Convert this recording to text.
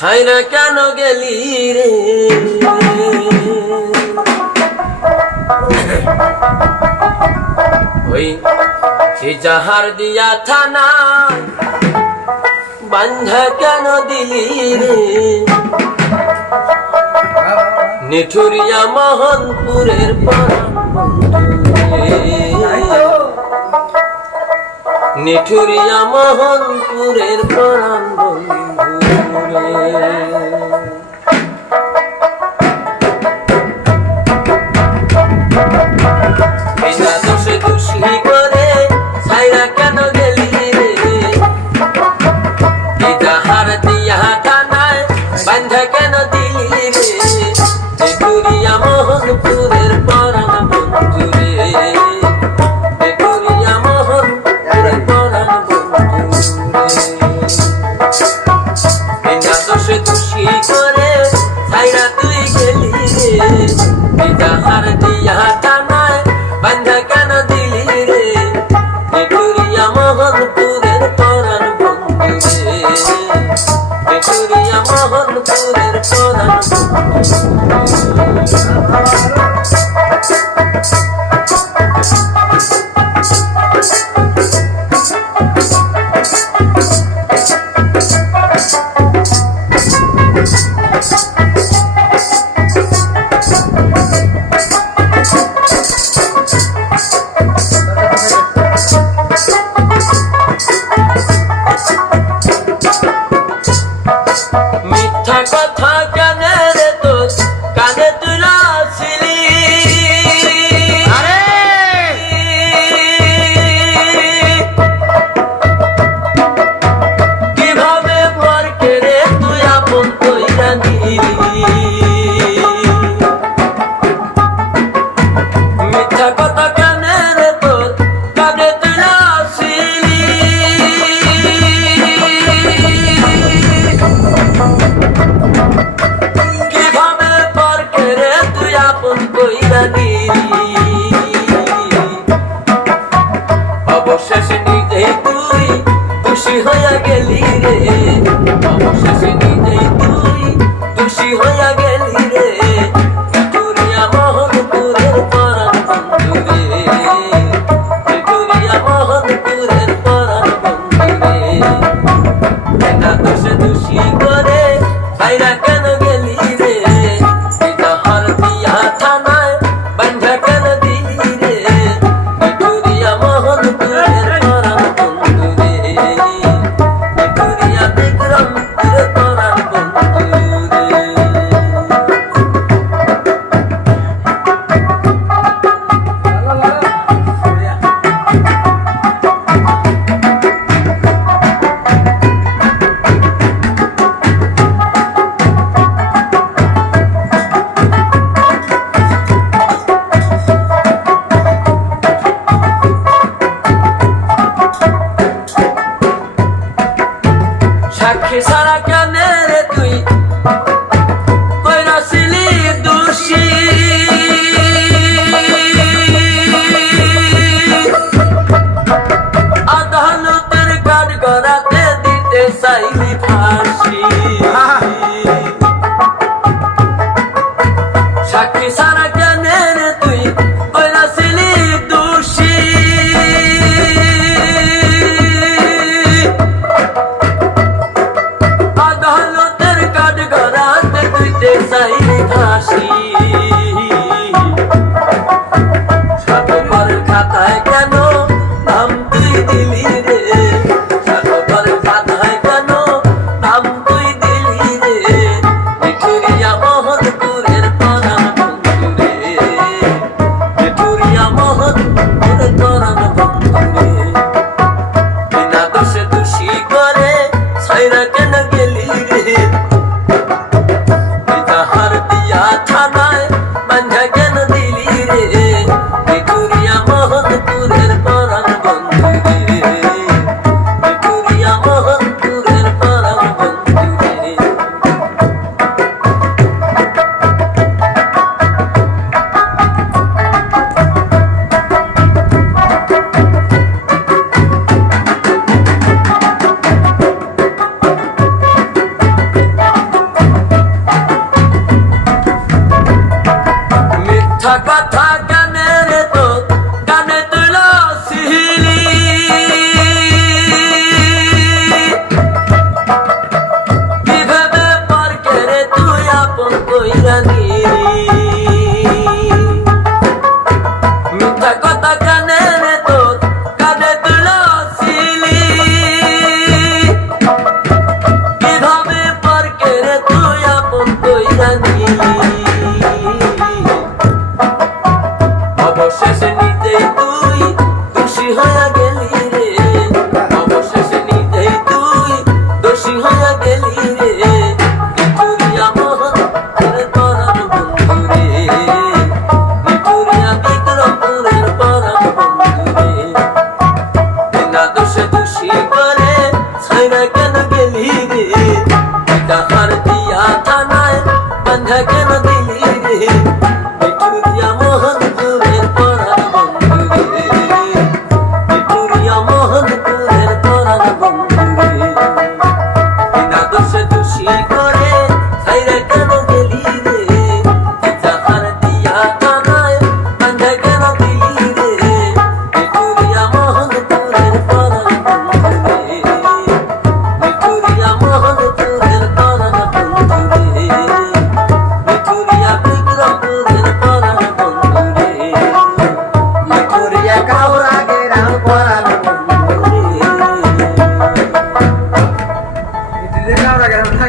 ছাইরা কেন গেলি রে ওই সে যাহার দিয়া থানা বান্ধা কেন দিলি রে নিঠুরিয়া মোহনপুরের নিঠুরিয়া মোহনপুরের প্রাণ বন্ধু বিনা দোষে দোষী করে ছাইরা কেন গেলি রে যাহার দিয়া থানায় বান্ধা কেন দিলি রে নিঠুরিয়া মোহনপুরের প্রাণ বন্ধু রে নিঠুরিয়া মোহনপুরের প্রাণ বন্ধু বিনা দোষে দোষী করে ছাইরা তুই গেলি রে যাহার দিয়া থানায় বান্ধা কেন দিলি রে নিঠুরিয়া মোহনপুরের প্রাণ বন্ধু রে নিঠুরিয়া মোহনপুরের প্রাণ মিথ্যা কথা কেন রে তোর কানে তুলাছিলি কিভাবে ভর কেড়ে তুই আপন কইরা নিলি মিথ্যা কথা কেন রে তোর কানে তুলাছিলি কিভাবে পর কেড়ে তুই আপন কইরা নিলি অবশেষে নিজেই তুই খুশি হইয়া গেলি রে অবশেষে নিজেই তুই খুশি হইয়া গেলি রে নিঠুরিয়া মোহনপুরের প্রাণ বন্ধু রে নিঠুরিয়া মোহনপুরের প্রাণ বন্ধু রে বিনা দোষে দোষী করে ছাইরা কেন গেলি রে যাহার দিয়া থানায় বান্ধা কেন দিলি রে নিঠুরিয়া মোহনপুরের প্রাণ বন্ধু রে নিঠুরিয়া বিক্রমপুরের প্রাণ বন্ধু রে সাক্ষী ছাড়া কেন রে তুই কইরাছিলি দোষী আদালতের কাঠ গড়াতে দিতে চাইলি ফাঁসি